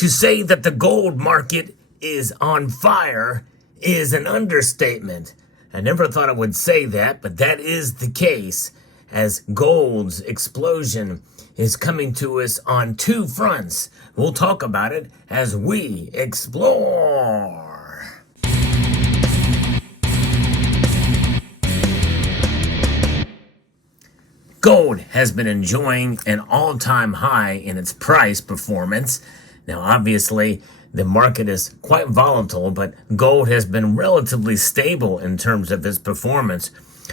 To say that the gold market is on fire is an understatement. I never thought I would say that, but that is the case, as gold's explosion is coming to us on two fronts. We'll talk about it as we explore. Gold has been enjoying an all-time high in its price performance. Now, obviously, the market is quite volatile, but gold has been relatively stable in terms of its performance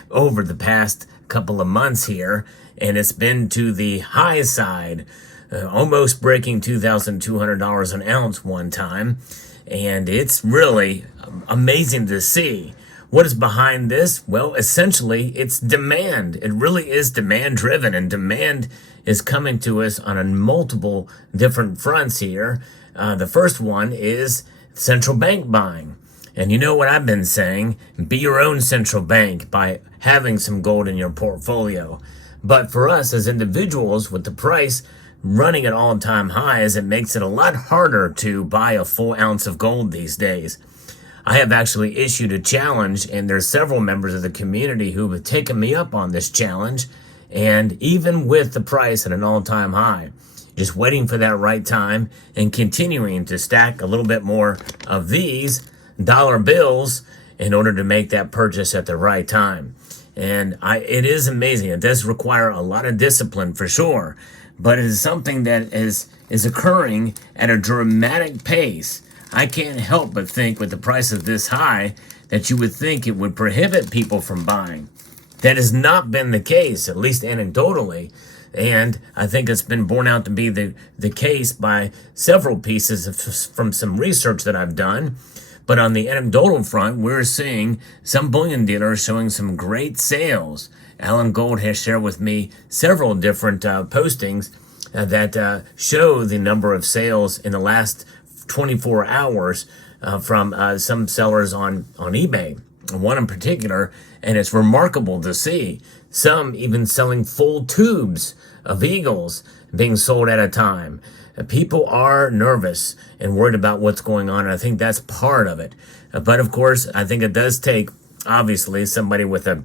over the past couple of months here, and it's been to the high side, almost breaking $2,200 an ounce one time, and it's really amazing to see. What is behind this? Well, essentially, it's demand. It really is demand-driven, and demand is coming to us on a multiple different fronts here. The first one is central bank buying. And you know what I've been saying? Be your own central bank by having some gold in your portfolio. But for us as individuals, with the price running at all-time highs, it makes it a lot harder to buy a full ounce of gold these days. I have actually issued a challenge, and there's several members of the community who have taken me up on this challenge. And even with the price at an all-time high, just waiting for that right time and continuing to stack a little bit more of these dollar bills in order to make that purchase at the right time. And it is amazing. It does require a lot of discipline for sure, but it is something that is occurring at a dramatic pace. I can't help but think with the prices this high that you would think it would prohibit people from buying. That has not been the case, at least anecdotally, and I think it's been borne out to be the case by several pieces from some research that I've done. But on the anecdotal front, we're seeing some bullion dealers showing some great sales. Alan Gold has shared with me several different postings that show the number of sales in the last 24 hours from some sellers on eBay, one in particular, and it's remarkable to see some even selling full tubes of eagles being sold at a time. People are nervous and worried about what's going on, and I think that's part of it. But of course, I think it does take, obviously, somebody with a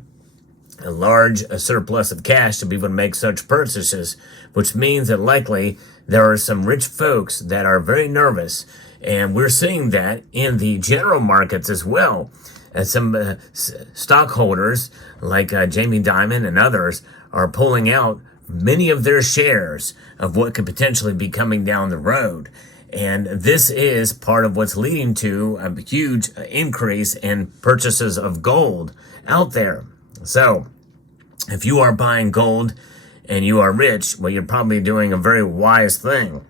large surplus of cash to be able to make such purchases, which means that likely there are some rich folks that are very nervous, and we're seeing that in the general markets as well. And some stockholders like Jamie Dimon and others are pulling out many of their shares of what could potentially be coming down the road. And this is part of what's leading to a huge increase in purchases of gold out there. So if you are buying gold and you are rich, well, you're probably doing a very wise thing.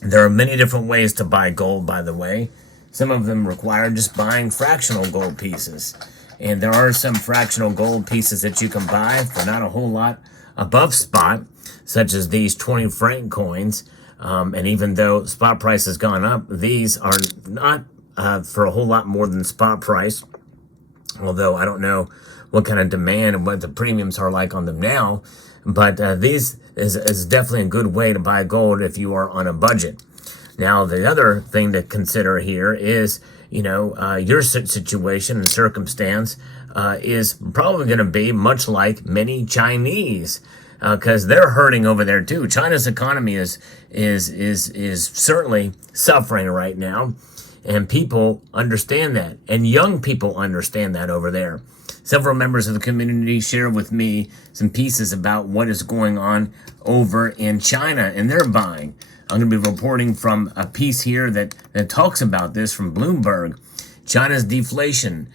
There are many different ways to buy gold, by the way. Some of them require just buying fractional gold pieces. And there are some fractional gold pieces that you can buy for not a whole lot above spot, such as these 20 franc coins. And even though spot price has gone up, these are not for a whole lot more than spot price. Although I don't know what kind of demand and what the premiums are like on them now. But these is definitely a good way to buy gold if you are on a budget. Now, the other thing to consider here is, your situation and circumstance is probably going to be much like many Chinese, because they're hurting over there too. China's economy is certainly suffering right now, and people understand that, and young people understand that over there. Several members of the community share with me some pieces about what is going on over in China and their buying. I'm going to be reporting from a piece here that talks about this from Bloomberg. China's deflation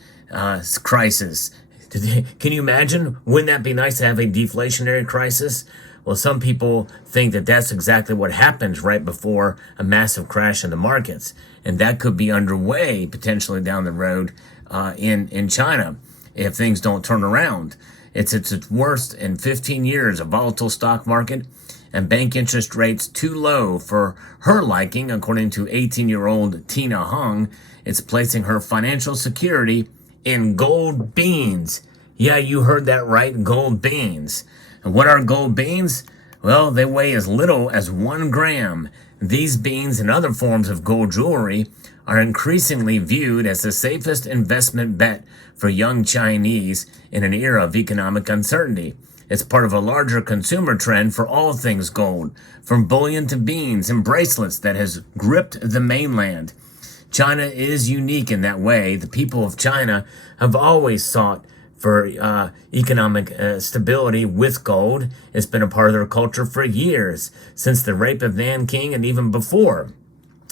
crisis. Can you imagine? Wouldn't that be nice to have a deflationary crisis? Well, some people think that that's exactly what happens right before a massive crash in the markets. And that could be underway potentially down the road in China if things don't turn around. It's its worst in 15 years, a volatile stock market and bank interest rates too low for her liking, according to 18-year-old Tina Hung. It's placing her financial security in gold beans. Yeah, you heard that right, gold beans. And what are gold beans? Well, they weigh as little as 1 gram. these beans and other forms of gold jewelry are increasingly viewed as the safest investment bet for young Chinese in an era of economic uncertainty. It's part of a larger consumer trend for all things gold, from bullion to beans and bracelets that has gripped the mainland. China is unique in that way. The people of China have always sought for economic stability with gold. It's been a part of their culture for years, since the rape of Nanking and even before.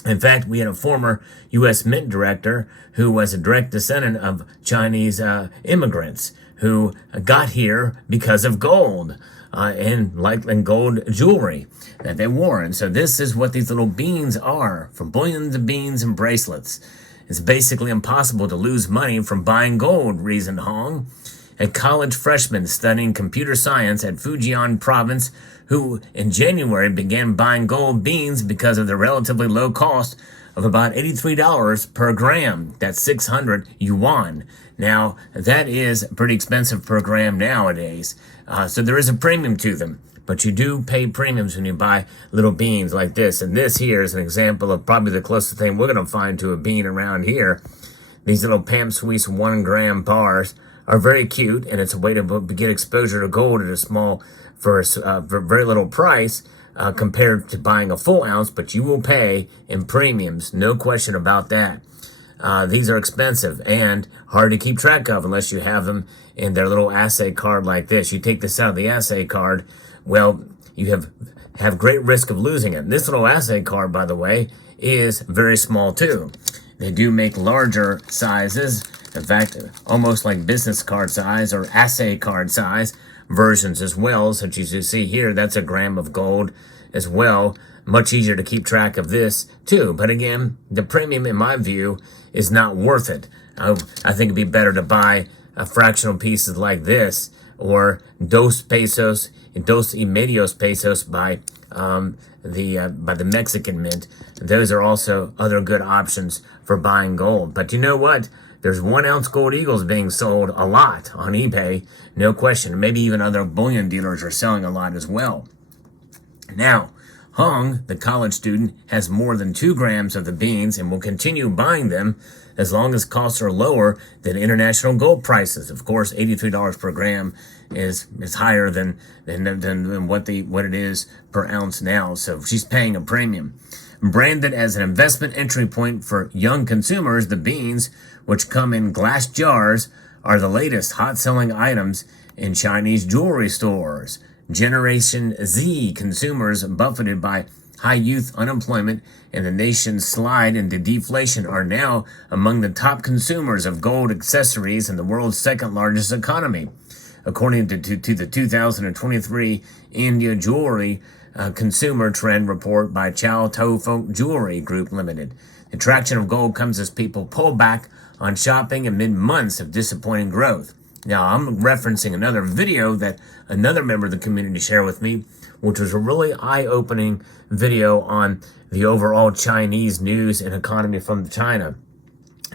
In fact, we had a former U.S. Mint director who was a direct descendant of Chinese immigrants who got here because of gold and gold jewelry that they wore. And so this is what these little beans are, from bullion to beans and bracelets. It's basically impossible to lose money from buying gold, reasoned Hong, a college freshman studying computer science at Fujian province, who in January began buying gold beans because of the relatively low cost of about $83 per gram. That's 600 yuan. Now, that is pretty expensive per gram nowadays. So there is a premium to them. But you do pay premiums when you buy little beans like this. And this here is an example of probably the closest thing we're going to find to a bean around here. These little Pam Suisse 1 gram bars are very cute, and it's a way to get exposure to gold at a small, for very little price compared to buying a full ounce, but you will pay in premiums, no question about that. These are expensive and hard to keep track of unless you have them in their little assay card like this. You take this out of the assay card, well, you have great risk of losing it. This little assay card, by the way, is very small too. They do make larger sizes, in fact, almost like business card size or assay card size versions as well, such as you see here. That's a gram of gold as well. Much easier to keep track of this too. But again, the premium, in my view, is not worth it. I think it'd be better to buy fractional pieces like this, or dos y medios pesos by the Mexican Mint. Those are also other good options for buying gold. But you know what? There's 1 ounce gold eagles being sold a lot on eBay, no question. Maybe even other bullion dealers are selling a lot as well. Now, Hong, the college student, has more than 2 grams of the beans and will continue buying them as long as costs are lower than international gold prices. Of course, $83 per gram is higher than what it is per ounce now. So she's paying a premium. Branded as an investment entry point for young consumers, the beans, which come in glass jars, are the latest hot-selling items in Chinese jewelry stores. Generation Z consumers, buffeted by high youth unemployment and the nation's slide into deflation, are now among the top consumers of gold accessories in the world's second largest economy, according to the 2023 India Jewelry Consumer Trend Report by Chow To Folk Jewelry Group Limited. The attraction of gold comes as people pull back on shopping amid months of disappointing growth. Now, I'm referencing another video that another member of the community shared with me, which was a really eye-opening video on the overall Chinese news and economy from China.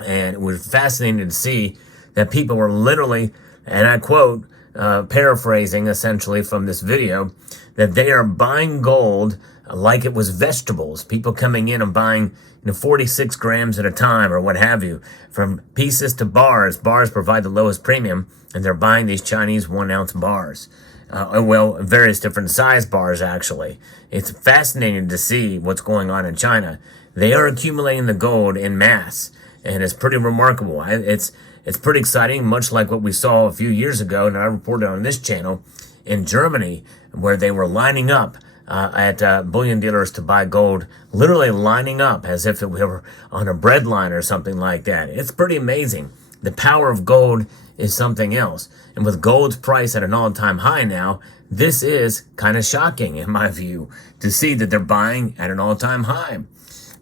And it was fascinating to see that people were literally, and I quote, paraphrasing essentially from this video, that they are buying gold like it was vegetables. People coming in and buying 46 grams at a time or what have you, from pieces to bars. Bars provide the lowest premium, and they're buying these Chinese 1 ounce bars. Various different size bars, actually. It's fascinating to see what's going on in China. They are accumulating the gold in mass, and it's pretty remarkable. It's pretty exciting, much like what we saw a few years ago, and I reported on this channel, in Germany, where they were lining up at bullion dealers to buy gold, literally lining up as if it were on a bread line or something like that. It's pretty amazing. The power of gold is something else. And with gold's price at an all-time high now, this is kind of shocking, in my view, to see that they're buying at an all-time high.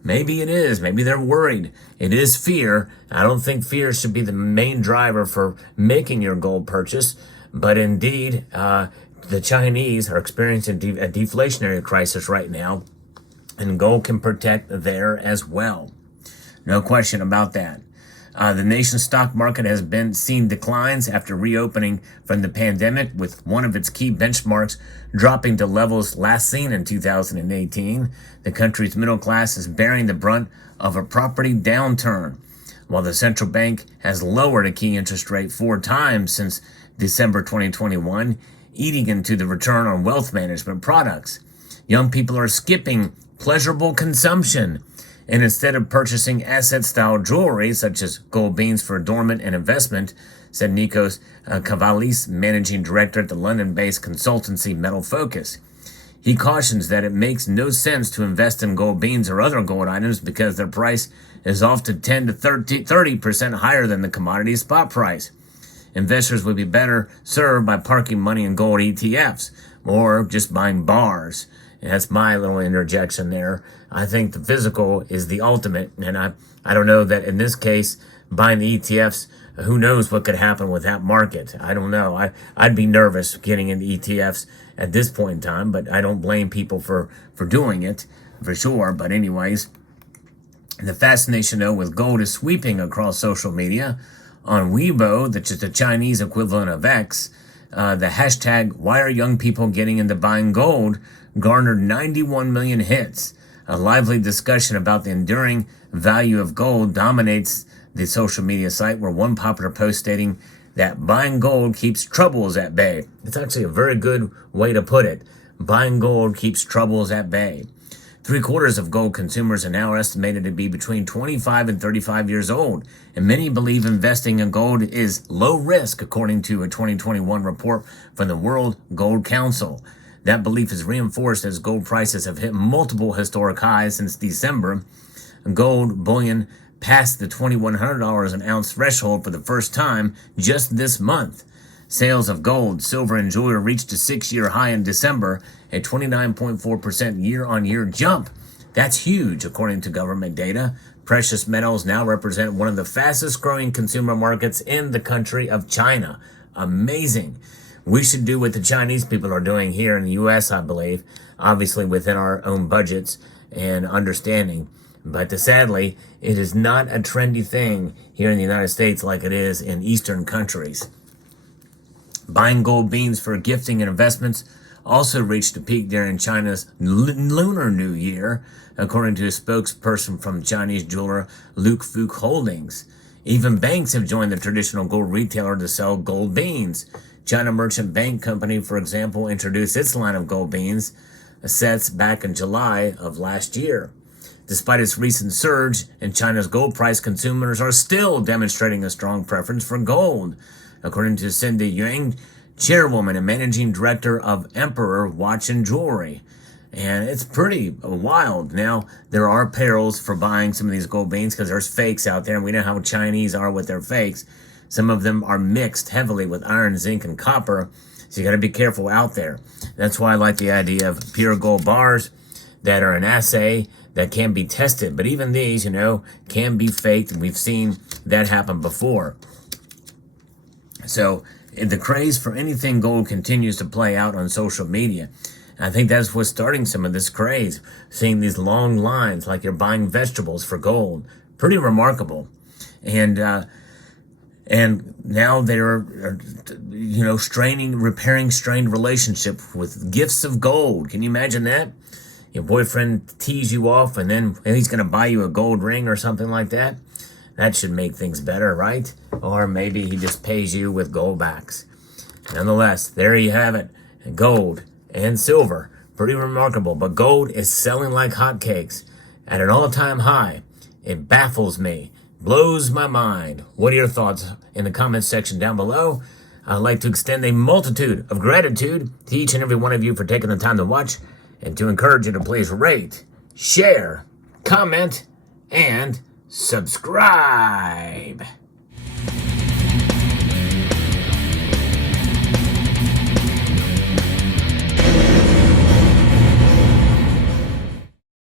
Maybe it is. Maybe they're worried. It is fear. I don't think fear should be the main driver for making your gold purchase. But indeed, the Chinese are experiencing a deflationary crisis right now, and gold can protect there as well. No question about that. The nation's stock market has been seen declines after reopening from the pandemic, with one of its key benchmarks dropping to levels last seen in 2018. The country's middle class is bearing the brunt of a property downturn, while the central bank has lowered a key interest rate 4 times since December 2021, eating into the return on wealth management products. Young people are skipping pleasurable consumption, and instead of purchasing asset-style jewelry, such as gold beans for adornment and investment, said Nikos Kavalis, managing director at the London-based consultancy Metal Focus. He cautions that it makes no sense to invest in gold beans or other gold items because their price is often 10 to 30% higher than the commodity spot price. Investors would be better served by parking money in gold ETFs or just buying bars. And that's my little interjection there. I think the physical is the ultimate, and I don't know that in this case, buying the ETFs, who knows what could happen with that market. I don't know. I'd be nervous getting into ETFs at this point in time, but I don't blame people for doing it, for sure. But anyways, the fascination, though, with gold is sweeping across social media. On Weibo, which is the Chinese equivalent of X, the hashtag, "Why are young people getting into buying gold?" garnered 91 million hits. A lively discussion about the enduring value of gold dominates the social media site, where one popular post stating that buying gold keeps troubles at bay. It's actually a very good way to put it. Buying gold keeps troubles at bay. 3/4 of gold consumers are now estimated to be between 25 and 35 years old, and many believe investing in gold is low risk, according to a 2021 report from the World Gold Council. That belief is reinforced as gold prices have hit multiple historic highs since December. Gold bullion passed the $2,100 an ounce threshold for the first time just this month. Sales of gold, silver, and jewelry reached a 6-year high in December, a 29.4% year-on-year jump. That's huge, according to government data. Precious metals now represent one of the fastest-growing consumer markets in the country of China. Amazing. We should do what the Chinese people are doing here in the U.S., I believe, obviously within our own budgets and understanding. But sadly, it is not a trendy thing here in the United States like it is in Eastern countries. Buying gold beans for gifting and investments also reached a peak during China's Lunar New Year, according to a spokesperson from Chinese jeweler Luke Fook Holdings. Even banks have joined the traditional gold retailer to sell gold beans. China Merchant Bank Company, for example, introduced its line of gold beans sets back in July of last year. Despite its recent surge in China's gold price, consumers are still demonstrating a strong preference for gold, according to Cindy Yang, chairwoman and managing director of Emperor Watch and Jewelry. And it's pretty wild. Now, there are perils for buying some of these gold beans because there's fakes out there, and we know how Chinese are with their fakes. Some of them are mixed heavily with iron, zinc, and copper, so you got to be careful out there. That's why I like the idea of pure gold bars that are an assay that can be tested. But even these, can be faked, and we've seen that happen before. So the craze for anything gold continues to play out on social media. And I think that's what's starting some of this craze, seeing these long lines like you're buying vegetables for gold. Pretty remarkable. And now they're, repairing strained relationship with gifts of gold. Can you imagine that? Your boyfriend tees you off and then he's going to buy you a gold ring or something like that. That should make things better, right? Or maybe he just pays you with gold backs. Nonetheless, there you have it. Gold and silver. Pretty remarkable. But gold is selling like hotcakes at an all-time high. It baffles me. Blows my mind. What are your thoughts in the comments section down below? I'd like to extend a multitude of gratitude to each and every one of you for taking the time to watch, and to encourage you to please rate, share, comment, and subscribe.